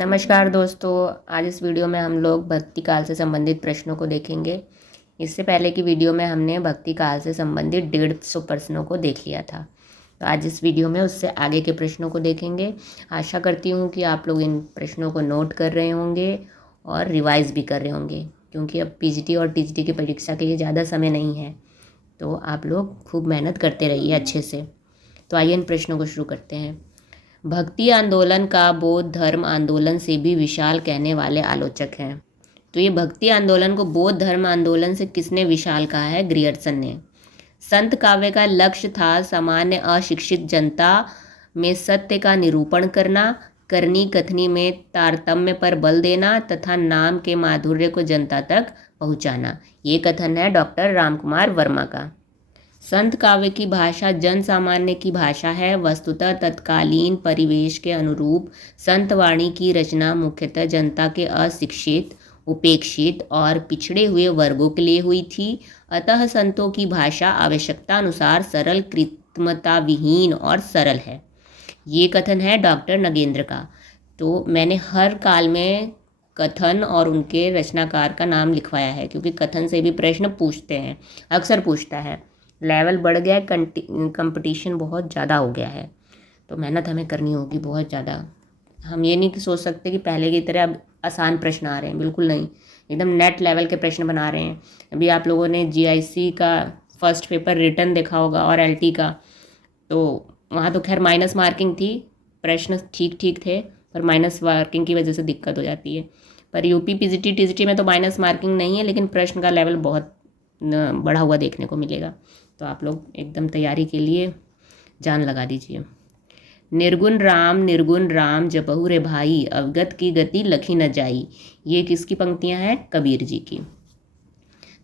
नमस्कार दोस्तों। आज इस वीडियो में हम लोग भक्ति काल से संबंधित प्रश्नों को देखेंगे। इससे पहले की वीडियो में हमने भक्ति काल से संबंधित 150 प्रश्नों को देख लिया था। तो आज इस वीडियो में उससे आगे के प्रश्नों को देखेंगे। आशा करती हूँ कि आप लोग इन प्रश्नों को नोट कर रहे होंगे और रिवाइज भी कर रहे होंगे, क्योंकि अब पीजीटी और टीजीटी की परीक्षा के लिए ज़्यादा समय नहीं है। तो आप लोग खूब मेहनत करते रहिए अच्छे से। तो आइए इन प्रश्नों को शुरू करते हैं। भक्ति आंदोलन का बौद्ध धर्म आंदोलन से भी विशाल कहने वाले आलोचक हैं। तो ये भक्ति आंदोलन को बौद्ध धर्म आंदोलन से किसने विशाल कहा है? ग्रियर्सन ने। संत काव्य का लक्ष्य था सामान्य अशिक्षित जनता में सत्य का निरूपण करना, करनी कथनी में तारतम्य पर बल देना तथा नाम के माधुर्य को जनता तक पहुंचाना। ये कथन है डॉक्टर रामकुमार वर्मा का। संत काव्य की भाषा जन सामान्य की भाषा है। वस्तुतः तत्कालीन परिवेश के अनुरूप संत वाणी की रचना मुख्यतः जनता के अशिक्षित, उपेक्षित और पिछड़े हुए वर्गों के लिए हुई थी। अतः संतों की भाषा आवश्यकता अनुसार सरल, कृत्रिमता विहीन और सरल है। ये कथन है डॉक्टर नगेंद्र का। तो मैंने हर काल में कथन और उनके रचनाकार का नाम लिखवाया है, क्योंकि कथन से भी प्रश्न पूछते हैं, अक्सर पूछता है। लेवल बढ़ गया है, कंपटीशन बहुत ज़्यादा हो गया है, तो मेहनत हमें करनी होगी बहुत ज़्यादा। हम ये नहीं सोच सकते कि पहले की तरह अब आसान प्रश्न आ रहे हैं, बिल्कुल नहीं। एकदम नेट लेवल के प्रश्न बना रहे हैं। अभी आप लोगों ने जीआईसी का फर्स्ट पेपर रिटर्न देखा होगा और एलटी का, तो वहाँ तो खैर माइनस मार्किंग थी, प्रश्न ठीक ठीक थे, पर माइनस मार्किंग की वजह से दिक्कत हो जाती है। पर यूपी पीजीटी टीजीटी में तो माइनस मार्किंग नहीं है, लेकिन प्रश्न का लेवल बहुत बढ़ा हुआ देखने को मिलेगा। तो आप लोग एकदम तैयारी के लिए जान लगा दीजिए। निर्गुण राम जपहु रे भाई, अवगत की गति लखी न जाई। ये किसकी पंक्तियां हैं? कबीर जी की।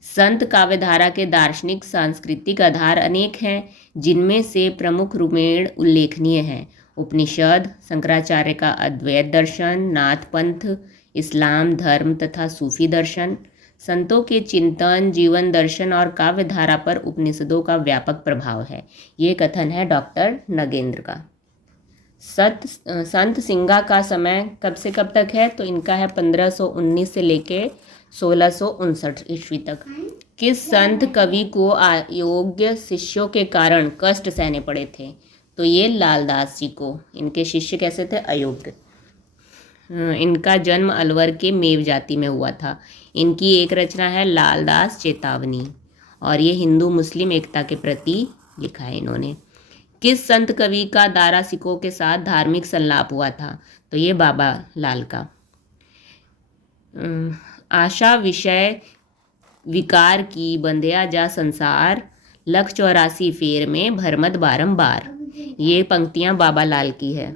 संत काव्यधारा के दार्शनिक सांस्कृतिक आधार अनेक हैं, जिनमें से प्रमुख रूपेण उल्लेखनीय हैं उपनिषद, शंकराचार्य का अद्वैत दर्शन, नाथ पंथ, इस्लाम धर्म तथा सूफी दर्शन। संतों के चिंतन, जीवन दर्शन और काव्य धारा पर उपनिषदों का व्यापक प्रभाव है। ये कथन है डॉक्टर नगेंद्र का। संत सिंगा का समय कब से कब तक है? तो इनका है 1519 से लेके 1659 ईस्वी तक। किस संत कवि को अयोग्य शिष्यों के कारण कष्ट सहने पड़े थे? तो ये लालदास जी को। इनके शिष्य कैसे थे? अयोग्य। इनका जन्म अलवर के मेव जाति में हुआ था। इनकी एक रचना है लालदास चेतावनी, और ये हिंदू मुस्लिम एकता के प्रति लिखा है इन्होंने। किस संत कवि का दारा सिखों के साथ धार्मिक संलाप हुआ था? तो ये बाबा लाल का। आशा विषय विकार की बंधया जा संसार, 184 फेर में भरमत बारंबार। ये पंक्तियां बाबा लाल की है।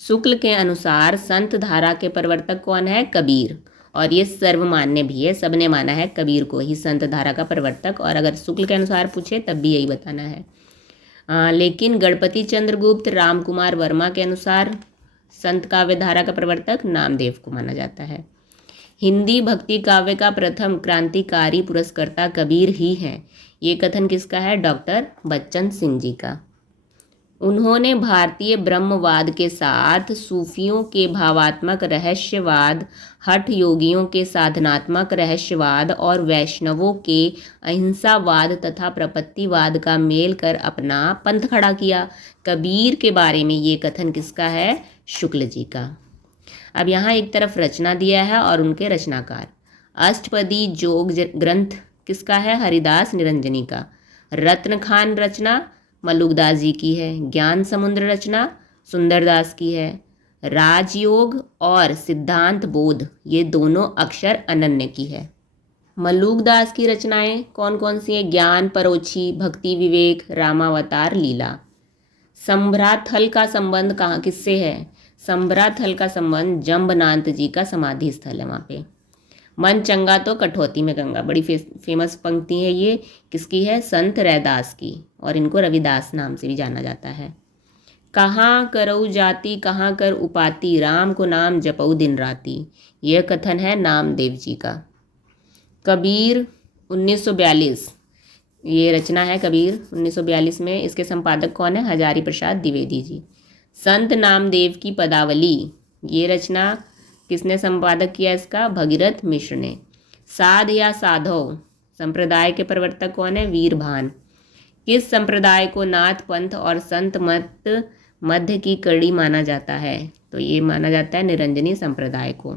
शुक्ल के अनुसार संत धारा के प्रवर्तक कौन है? कबीर। और ये सर्वमान्य भी है, सबने माना है कबीर को ही संत धारा का प्रवर्तक, और अगर शुक्ल के अनुसार पूछे तब भी यही बताना है। लेकिन गणपति चंद्रगुप्त रामकुमार वर्मा के अनुसार संत काव्य धारा का प्रवर्तक नामदेव को माना जाता है। हिंदी भक्ति काव्य का प्रथम क्रांतिकारी पुरस्कर्ता कबीर ही हैं। ये कथन किसका है? डॉक्टर बच्चन सिंह जी का। उन्होंने भारतीय ब्रह्मवाद के साथ सूफियों के भावात्मक रहस्यवाद, हठ योगियों के साधनात्मक रहस्यवाद और वैष्णवों के अहिंसावाद तथा प्रपत्तिवाद का मेल कर अपना पंथ खड़ा किया। कबीर के बारे में ये कथन किसका है? शुक्ल जी का। अब यहाँ एक तरफ रचना दिया है और उनके रचनाकार। अष्टपदी जोग ग्रंथ किसका है? हरिदास निरंजनी का। रत्नखान रचना मलुकदास जी की है। ज्ञान समुद्र रचना सुंदरदास की है। राजयोग और सिद्धांत बोध ये दोनों अक्षर अनन्य की है। मलुकदास की रचनाएं कौन कौन सी हैं? ज्ञान परोछी, भक्ति विवेक, रामावतार, लीला। संभ्राथल का संबंध कहाँ किससे है? संभ्राथल का संबंध जम्बनाथ जी का समाधि स्थल है वहाँ पे। मन चंगा तो कठौती में गंगा, बड़ी फेमस पंक्ति है। ये किसकी है? संत रैदास की, और इनको रविदास नाम से भी जाना जाता है। कहाँ करऊ जाति कहाँ कर उपाति, राम को नाम जपऊ दिन राती। यह कथन है नामदेव जी का। कबीर 1942, ये रचना है कबीर 1942 में। इसके संपादक कौन है? हजारी प्रसाद द्विवेदी जी। संत नामदेव की पदावली, ये रचना किसने संपादक किया इसका? भगीरथ मिश्र ने। साध या साधव संप्रदाय के प्रवर्तक कौन है? वीरभान। किस संप्रदाय को नाथ पंथ और संत मत मध्य की कड़ी माना जाता है? तो ये माना जाता है निरंजनी संप्रदाय को।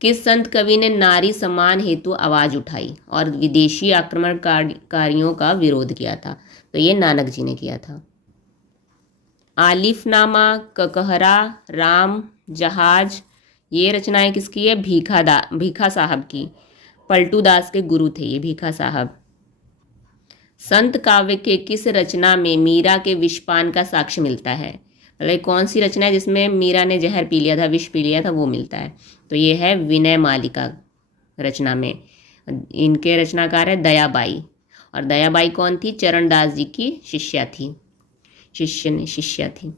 किस संत कवि ने नारी सम्मान हेतु आवाज उठाई और विदेशी आक्रमणकारियों का विरोध किया था? तो ये नानक जी ने किया था। आलिफनामा, ककहरा, राम, जहाज, ये रचनाएं किसकी है? भीखा साहब की। पलटू दास के गुरु थे ये भीखा साहब। संत काव्य के किस रचना में मीरा के विषपान का साक्ष्य मिलता है? मतलब कौन सी रचना है जिसमें मीरा ने जहर पी लिया था, विष पी लिया था, वो मिलता है? तो ये है विनय मालिका रचना में। इनके रचनाकार है दयाबाई। और दयाबाई कौन थी? चरणदास जी की शिष्या थी। शिष्या थी।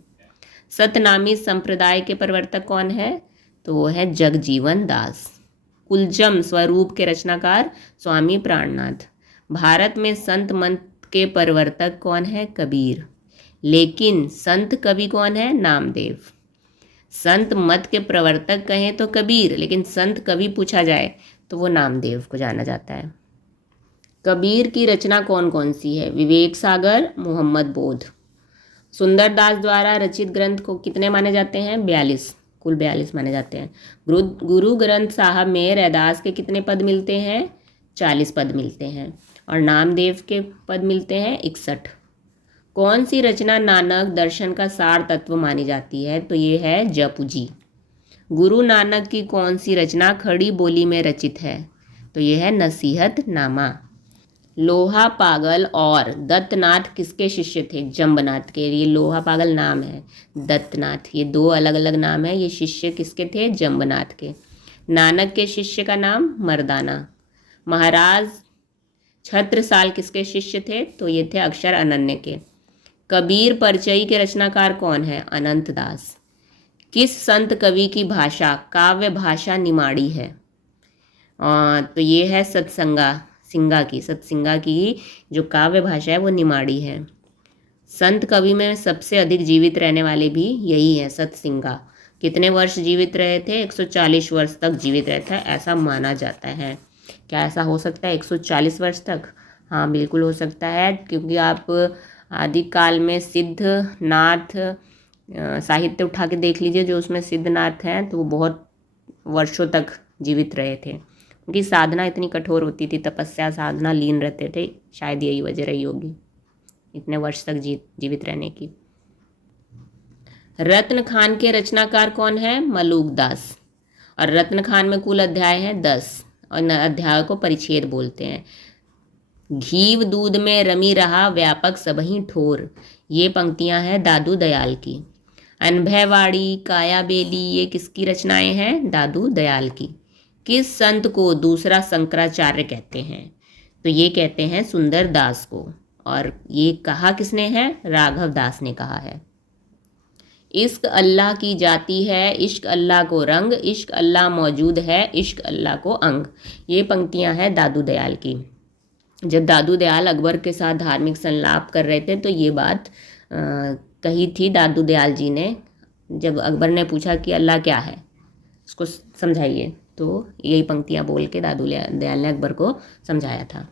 सतनामी संप्रदाय के प्रवर्तक कौन है? तो वो है जगजीवन दास। कुलजम स्वरूप के रचनाकार स्वामी प्राणनाथ। भारत में संत मत के प्रवर्तक कौन है? कबीर। लेकिन संत कवि कौन है? नामदेव। संत मत के प्रवर्तक कहें तो कबीर, लेकिन संत कवि पूछा जाए तो वो नामदेव को जाना जाता है। कबीर की रचना कौन कौन सी है? विवेक सागर, मोहम्मद बोध। सुंदरदास द्वारा रचित ग्रंथ को कितने माने जाते हैं? 42, कुल 42 माने जाते हैं। गुरु ग्रंथ साहब में रैदास के कितने पद मिलते हैं? 40 पद मिलते हैं। और नामदेव के पद मिलते हैं 61। कौन सी रचना नानक दर्शन का सार तत्व मानी जाती है? तो ये है जपुजी। गुरु नानक की कौन सी रचना खड़ी बोली में रचित है? तो ये है नसीहत नामा। लोहा पागल और दत्तनाथ किसके शिष्य थे? जम्बनाथ के। ये लोहा पागल नाम है, दत्तनाथ ये दो अलग अलग नाम है। ये शिष्य किसके थे? जम्बनाथ के। नानक के शिष्य का नाम मर्दाना। महाराज छत्रसाल किसके शिष्य थे? तो ये थे अक्षर अनन्य के। कबीर परचई के रचनाकार कौन है? अनंत दास। किस संत कवि की भाषा काव्य भाषा निमाड़ी है? तो ये है सतसिंगा की जो काव्य भाषा है वो निमाड़ी है। संत कवि में सबसे अधिक जीवित रहने वाले भी यही है, सतसिंगा। कितने वर्ष जीवित रहे थे? 140 वर्ष तक जीवित रहे थे, ऐसा माना जाता है। क्या ऐसा हो सकता है 140 वर्ष तक? हाँ बिल्कुल हो सकता है, क्योंकि आप आदिकाल में सिद्धनाथ साहित्य उठा के देख लीजिए, जो उसमें सिद्धनाथ हैं तो वो बहुत वर्षों तक जीवित रहे थे। उनकी साधना इतनी कठोर होती थी, तपस्या साधना लीन रहते थे, शायद यही वजह रही होगी इतने वर्ष तक जीवित रहने की। रत्न खान के रचनाकार कौन है? मलूक दास। और रत्न खान में कुल अध्याय हैं 10 और अध्याय को परिच्छेद बोलते हैं। घीव दूध में रमी रहा व्यापक सबही ठोर, ये पंक्तियां हैं दादू दयाल की। अनभयवाड़ी, काया बेली, ये किसकी रचनाएं हैं? दादू दयाल की। किस संत को दूसरा शंकराचार्य कहते हैं? तो ये कहते हैं सुंदर दास को। और ये कहा किसने है? राघव दास ने कहा है। इश्क अल्लाह की जाती है, इश्क अल्लाह को रंग, इश्क अल्लाह मौजूद है, इश्क अल्लाह को अंग, ये पंक्तियां हैं दादू दयाल की। जब दादू दयाल अकबर के साथ धार्मिक संलाप कर रहे थे तो ये बात कही थी दादू दयाल जी ने। जब अकबर ने पूछा कि अल्लाह क्या है, उसको समझाइए, तो यही पंक्तियां बोल के दादू दयाल ने अकबर को समझाया था।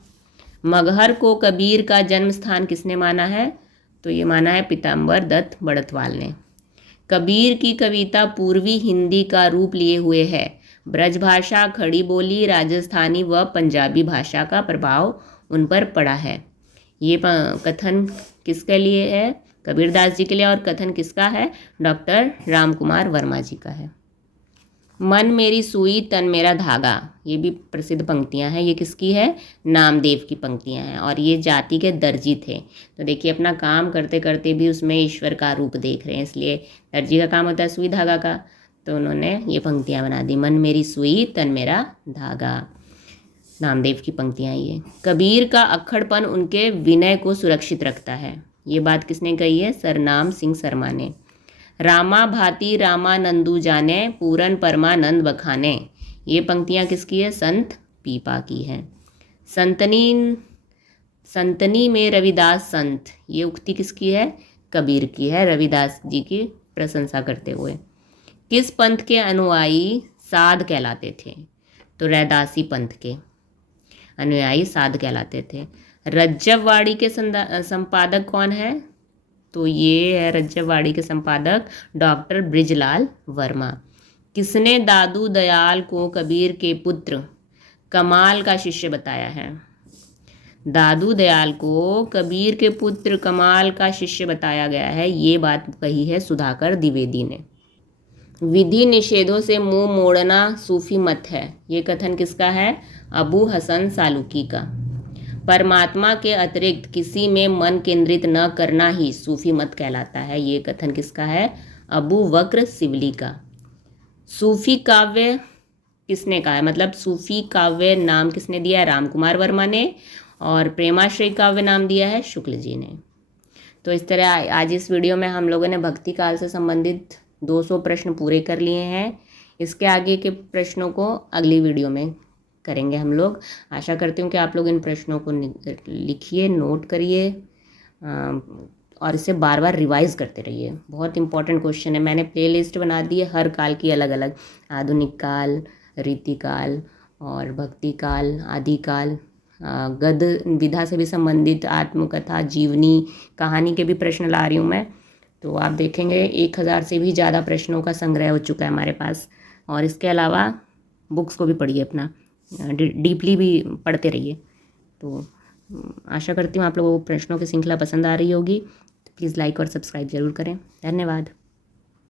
मगहर को कबीर का जन्म स्थान किसने माना है? तो ये माना है पीताम्बर दत्त बड़तवाल ने। कबीर की कविता पूर्वी हिंदी का रूप लिए हुए है। ब्रजभाषा, खड़ी बोली, राजस्थानी व पंजाबी भाषा का प्रभाव उन पर पड़ा है। ये कथन किसके लिए है? कबीरदास जी के लिए। और कथन किसका है? डॉक्टर राम कुमार वर्मा जी का है। मन मेरी सुई तन मेरा धागा, ये भी प्रसिद्ध पंक्तियां हैं। ये किसकी है? नामदेव की पंक्तियां हैं। और ये जाति के दर्जी थे, तो देखिए अपना काम करते करते भी उसमें ईश्वर का रूप देख रहे हैं, इसलिए दर्जी का काम होता है सुई धागा का, तो उन्होंने ये पंक्तियां बना दी। मन मेरी सुई तन मेरा धागा, नामदेव की पंक्तियां। ये कबीर का अक्खड़पन उनके विनय को सुरक्षित रखता है, ये बात किसने कही है? सरनाम सिंह शर्मा ने। रामा भांति रामानंदू जाने, पूरन परमानंद बखाने, ये पंक्तियां किसकी है? संत पीपा की है। संतनी में रविदास संत, ये उक्ति किसकी है? कबीर की है, रविदास जी की प्रशंसा करते हुए। किस पंथ के अनुयायी साध कहलाते थे? तो रैदासी पंथ के अनुयायी साध कहलाते थे। रज्जबवाड़ी के संपादक कौन है? तो ये है रज्जबवाड़ी के संपादक डॉक्टर बृजलाल वर्मा। किसने दादू दयाल को कबीर के पुत्र कमाल का शिष्य बताया है? दादू दयाल को कबीर के पुत्र कमाल का शिष्य बताया गया है। ये बात कही है सुधाकर द्विवेदी ने। विधि निषेधों से मुंह मोड़ना सूफी मत है। ये कथन किसका है? अबू हसन सालुकी का। परमात्मा के अतिरिक्त किसी में मन केंद्रित न करना ही सूफी मत कहलाता है। ये कथन किसका है? अबू वक्र सिवली का। सूफी काव्य किसने कहा है? मतलब सूफी काव्य नाम किसने दिया है? रामकुमार वर्मा ने। और प्रेमाश्रय काव्य नाम दिया है शुक्ल जी ने। तो इस तरह आज इस वीडियो में हम लोगों ने भक्ति काल से संबंधित 200 प्रश्न पूरे कर लिए हैं। इसके आगे के प्रश्नों को अगली वीडियो में करेंगे हम लोग। आशा करती हूँ कि आप लोग इन प्रश्नों को लिखिए, नोट करिए और इसे बार बार रिवाइज करते रहिए। बहुत इंपॉर्टेंट क्वेश्चन है। मैंने प्लेलिस्ट बना दी है हर काल की अलग अलग, आधुनिक काल, रीतिकाल और भक्ति काल, आदिकाल, गद्य विधा से भी संबंधित, आत्मकथा, जीवनी, कहानी के भी प्रश्न ला रही हूँ मैं। तो आप देखेंगे 1000 से भी ज़्यादा प्रश्नों का संग्रह हो चुका है हमारे पास। और इसके अलावा बुक्स को भी पढ़िए, अपना डीपली भी पढ़ते रहिए। तो आशा करती हूँ आप लोगों को प्रश्नों की श्रृंखला पसंद आ रही होगी। प्लीज़ लाइक और सब्सक्राइब ज़रूर करें। धन्यवाद।